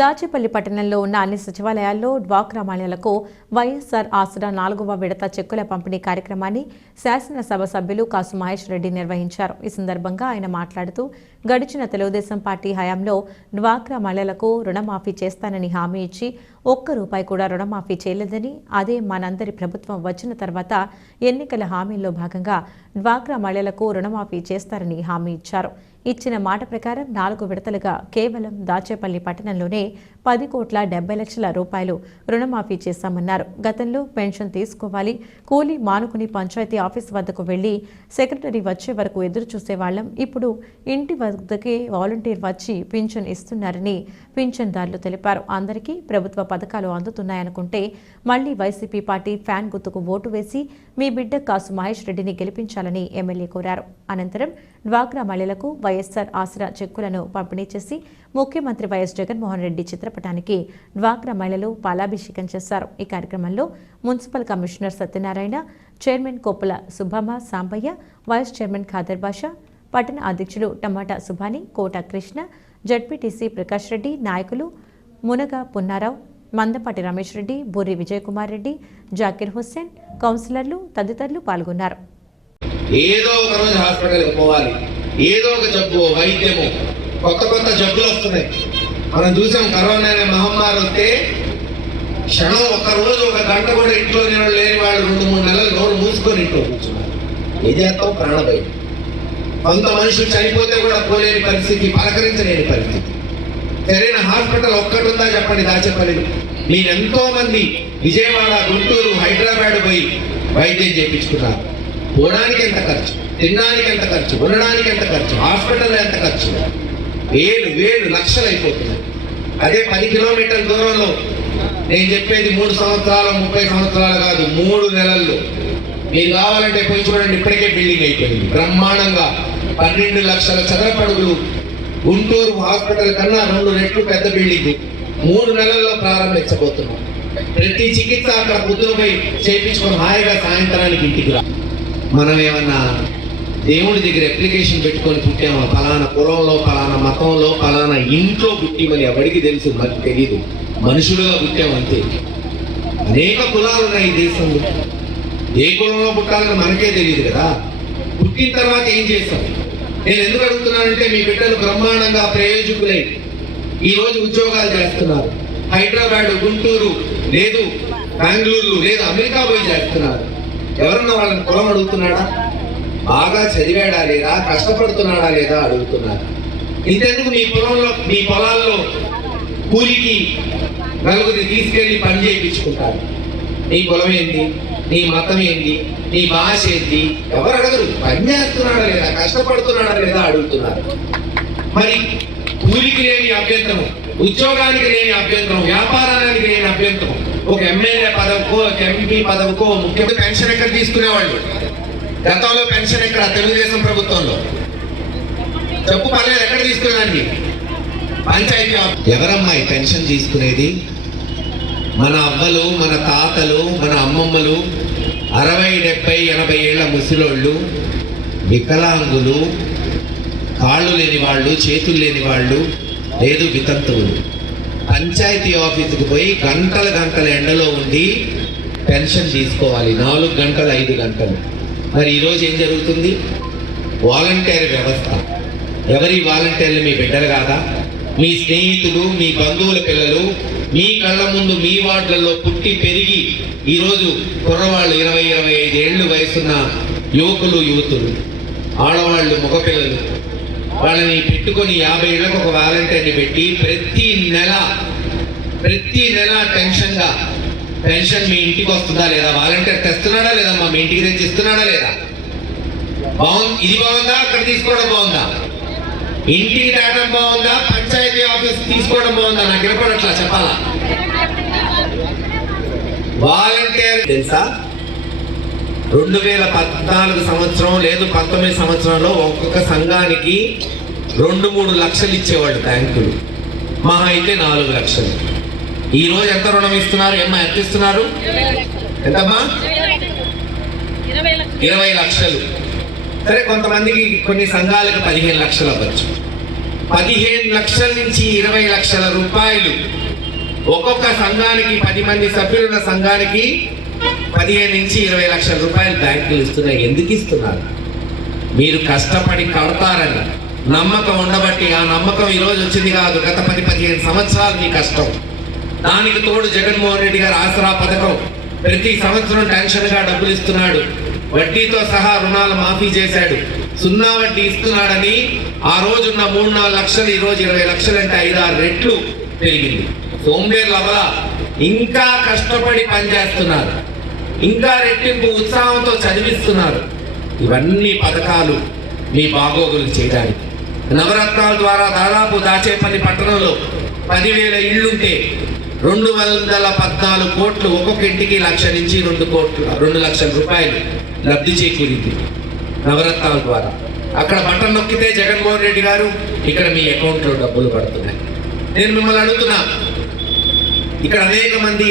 దాచేపల్లి పట్టణంలో ఉన్న అన్ని సచివాలయాల్లో డ్వాక్రా మహిళలకు వైఎస్ఆర్ ఆసరా నాలుగవ విడత చెక్కుల పంపిణీ కార్యక్రమాన్ని శాసనసభ సభ్యులు కాసు మహేష్ రెడ్డి నిర్వహించారు. ఈ సందర్భంగా ఆయన మాట్లాడుతూ గడిచిన తెలుగుదేశం పార్టీ హయాంలో డ్వాక్రా మహిళలకు రుణమాఫీ చేస్తానని హామీ ఇచ్చి ఒక్క రూపాయి కూడా రుణమాఫీ చేయలేదని అదే మనందరి ప్రభుత్వం వచ్చిన తర్వాత ఎన్నికల హామీల్లో భాగంగా డ్వాక్రా మహిళలకు రుణమాఫీ చేస్తారని హామీ ఇచ్చారు. ఇచ్చిన మాట ప్రకారం నాలుగు విడతలుగా కేవలం దాచేపల్లి పట్టణంలోనే పది కోట్ల డెబ్బై లక్షల రూపాయలు రుణమాఫీ చేశామన్నారు. గతంలో పెన్షన్ తీసుకోవాలి కూలీ మానుకుని పంచాయతీ ఆఫీస్ వద్దకు వెళ్ళి సెక్రటరీ వచ్చే వరకు ఎదురు చూసేవాళ్ళం ఇప్పుడు ఇంటి వద్దకే వాలంటీర్ వచ్చి పింఛన్ ఇస్తున్నారని పింఛన్దారులు తెలిపారు. అందరికీ ప్రభుత్వ పథకాలు అందుతున్నాయనుకుంటే మళ్ళీ వైసీపీ పార్టీ ఫ్యాన్ గుర్తుకు ఓటు వేసి మీ బిడ్డ కాసు మహేష్ రెడ్డిని గెలిపించాలని ఎమ్మెల్యే కోరారు. అనంతరం డ్వాక్రా మహిళలకు వైఎస్ఆర్ ఆసరా చెక్కులను పంపిణీ చేసి ముఖ్యమంత్రి వైఎస్ జగన్మోహన్ రెడ్డి చిత్రపటానికి డ్వాక్రా మహిళలు పాలాభిషేకం చేశారు. ఈ కార్యక్రమంలో municipal commissioner Satyanarayana chairman Koppula Subbamma Sambaiah vice chairman Khader Basha పట్టణ అధ్యక్షులు టమాటా సుభాని కోట కృష్ణ జడ్పీటీసీ ప్రకాష్ రెడ్డి నాయకులు మునగ పున్నారావు మందపాటి రమేష్ రెడ్డి బుర్రి విజయకుమార్ రెడ్డి జాకిర్ హుస్సేన్ కౌన్సిలర్లు తదితరులు పాల్గొన్నారు. ఏదో ఒక రోజు హాస్పిటల్కి పోవాలి. ఏదో ఒక జబ్బు వైద్యము. కొత్త కొత్త జబ్బులు వస్తున్నాయి. మనం చూసాం కరోనా అనే మహమ్మారి వస్తే క్షణం ఒక రోజు ఒక గంట కూడా ఇంట్లో నేను లేని వాళ్ళు రెండు మూడు నెలలు నోరు మూసుకొని ఇంట్లో కూర్చున్నారు. ఏం చేస్తాం ప్రాణభయం. కొంత మనుషులు చనిపోతే కూడా పోలేని పరిస్థితి పలకరించలేని పరిస్థితి. సరైన హాస్పిటల్ ఒక్కటి ఉందా చెప్పండి దాచేపల్లి మీరు ఎంతో మంది విజయవాడ గుంటూరు హైదరాబాద్ పోయి వైద్యం చేయించుకున్నారు. పోవడానికి ఎంత ఖర్చు? తినడానికి ఎంత ఖర్చు? ఉండడానికి ఎంత ఖర్చు? హాస్పిటల్ ఎంత ఖర్చు? వేలు వేలు లక్షలు అయిపోతున్నాయి అదే పది కిలోమీటర్ల దూరంలో నేను చెప్పేది మూడు సంవత్సరాలు ముప్పై సంవత్సరాలు కాదు మూడు నెలల్లో. మీరు కావాలంటే పోయి చూడండి ఇప్పటికే బిల్డింగ్ అయిపోయింది. బ్రహ్మాండంగా పన్నెండు లక్షల చదరపడుగులు గుంటూరు హాస్పిటల్ కన్నా రెండు రెట్లు పెద్ద బిల్డింగ్. మూడు నెలల్లో ప్రారంభించబోతున్నాం. ప్రతి చికిత్స అక్కడ బుద్ధులపై చేయించుకొని హాయిగా సాయంత్రానికి ఇంటికి రా. మనం ఏమన్నా దేవుడి దగ్గర అప్లికేషన్ పెట్టుకొని పుట్టామా? ఫలానా కులంలో ఫలానా మతంలో ఫలానా ఇంట్లో పుట్టిమని ఎవరికి తెలుసు? మనకు తెలియదు మనుషులుగా పుట్టామంతే అనేక కులాలు ఉన్నాయి ఈ దేశంలో. ఏ కులంలో పుట్టాలని మనకే తెలియదు కదా. పుట్టిన తర్వాత ఏం చేస్తాం? నేను ఎందుకు అడుగుతున్నానంటే మీ బిడ్డలు బ్రహ్మాండంగా ప్రయోజకులై ఈ రోజు ఉద్యోగాలు చేస్తున్నారు. హైదరాబాద్ గుంటూరు లేదు బెంగళూరు లేదు అమెరికా పోయి చేస్తున్నారు. ఎవరన్నా వాళ్ళని కులం అడుగుతున్నాడా? బాగా చదివాడా లేదా? కష్టపడుతున్నాడా లేదా అడుగుతున్నారు ఇంతెందుకు మీ పొలంలో మీ పొలాల్లో కూలికి నలుగురిని తీసుకెళ్ళి పని చేయించుకుంటారు? నీ కులం ఏంటి నీ మతం ఏంటి నీ భాష ఏంటి ఎవరు అడగరు. పని చేస్తున్నాడా లేదా? కష్టపడుతున్నాడా లేదా అడుగుతున్నారు. మరి కూలికి లేని అభ్యంతరం ఉద్యోగానికి లేని అభ్యంతరం వ్యాపారానికి లేని అభ్యంతరం. ఒక ఎమ్మెల్యే పదవికో ఒక ఎంపీ పదవికో ముఖ్యమంత్రి పెన్షన్ ఎక్కడ తీసుకునేవాళ్ళు? గతంలో పెన్షన్ ఎక్కడ? తెలుగుదేశం ప్రభుత్వంలో. చెప్పు పర్లేదు ఎక్కడ తీసుకునేదాన్ని? పంచాయతీ ఎవరమ్మా ఈ పెన్షన్ తీసుకునేది? మన అవ్వలు మన తాతలు మన అమ్మమ్మలు అరవై డెబ్బై ఎనభై ఏళ్ళ ముసలోళ్ళు వికలాంగులు కాళ్ళు లేని వాళ్ళు చేతులు లేని వాళ్ళు లేదు వితంతువులు. పంచాయతీ ఆఫీసుకు పోయి గంటల గంటల ఎండలో ఉండి పెన్షన్ తీసుకోవాలి. నాలుగు గంటలు ఐదు గంటలు. మరి ఈరోజు ఏం జరుగుతుంది? వాలంటీర్ వ్యవస్థ. ఎవరి వాలంటీర్లు మీ బిడ్డలు కాదా? మీ స్నేహితులు మీ బంధువుల పిల్లలు మీ కళ్ళ ముందు మీ వార్డులలో పుట్టి పెరిగి ఈరోజు కుర్రవాళ్ళు ఇరవై ఇరవై ఐదు ఏళ్ళు వయసున్న యువకులు యువతులు ఆడవాళ్ళు మగపిల్లలు వాళ్ళని పెట్టుకొని యాభై ఏళ్ళకు ఒక వాలంటీర్ని పెట్టి ప్రతి నెల ప్రతి నెల టెన్షన్గా పెన్షన్ మీ ఇంటికి వస్తుందా లేదా? వాలంటీర్ తెస్తున్నాడా లేదా? మా మీ ఇంటికి తెచ్చి ఇస్తున్నాడా లేదా? బాగుంది ఇది బాగుందా? అక్కడ తీసుకోవడం బాగుందా? ఇంటికి తేవడం బాగుందా? పంచాయతీ ఆఫీస్ తీసుకోవడం బాగుందా? నాకు వినపడట్లా చెప్పాలా? వాలంటీర్ తెలుసా? రెండు వేల పద్నాలుగు సంవత్సరం లేదు పంతొమ్మిది సంవత్సరంలో ఒక్కొక్క సంఘానికి రెండు మూడు లక్షలు ఇచ్చేవాళ్ళు బ్యాంకులు. మహా అయితే నాలుగు లక్షలు. ఈరోజు ఎంత రుణం ఇస్తున్నారు? ఏమ్మా ఎంత ఇస్తున్నారు? ఎంతమ్మా? ఇరవై లక్షలు. సరే కొంతమందికి కొన్ని సంఘాలకు పదిహేను లక్షలు అవ్వచ్చు. పదిహేను లక్షల నుంచి ఇరవై లక్షల రూపాయలు ఒక్కొక్క సంఘానికి పది మంది సభ్యులున్న సంఘానికి పదిహేను నుంచి ఇరవై లక్షల రూపాయలు బ్యాంకులు ఇస్తున్నాయి. ఎందుకు ఇస్తున్నారు? మీరు కష్టపడి కడతారని నమ్మకం ఉండబట్టి ఆ నమ్మకం ఈరోజు వచ్చింది కాదు. గత పది పదిహేను సంవత్సరాలు మీ కష్టం. దానికి తోడు జగన్మోహన్ రెడ్డి గారు ఆసరా పథకం ప్రతి సంవత్సరం టెన్షన్గా డబ్బులు ఇస్తున్నాడు. వడ్డీతో సహా రుణాలు మాఫీ చేశాడు. సున్నా వడ్డీ ఇస్తున్నాడని ఆ రోజున్న మూడు నాలుగు లక్షలు ఈ రోజు ఇరవై లక్షలు అంటే ఐదు ఆరు రెట్లు పెరిగింది. సోంబేర్లు అవలా ఇంకా కష్టపడి పనిచేస్తున్నారు. ఇంకా రెట్టింపు ఉత్సాహంతో చదివిస్తున్నారు. ఇవన్నీ పథకాలు మీ బాగోగులు చేయడానికి. నవరత్నాల ద్వారా దాదాపు దాచేపల్లి పట్టణంలో పదివేల ఇళ్ళుంటే రెండు వందల పద్నాలుగు కోట్లు ఒక్కొక్క ఇంటికి లక్ష నుంచి రెండు కోట్లు రెండు లక్షల రూపాయలు లబ్ధి చేకూరింది నవరత్నాల ద్వారా. అక్కడ బటన్ నొక్కితే జగన్మోహన్ రెడ్డి గారు ఇక్కడ మీ అకౌంట్లో డబ్బులు పడుతున్నాయి. నేను మిమ్మల్ని అడుగుతున్నా. ఇక్కడ అనేక మంది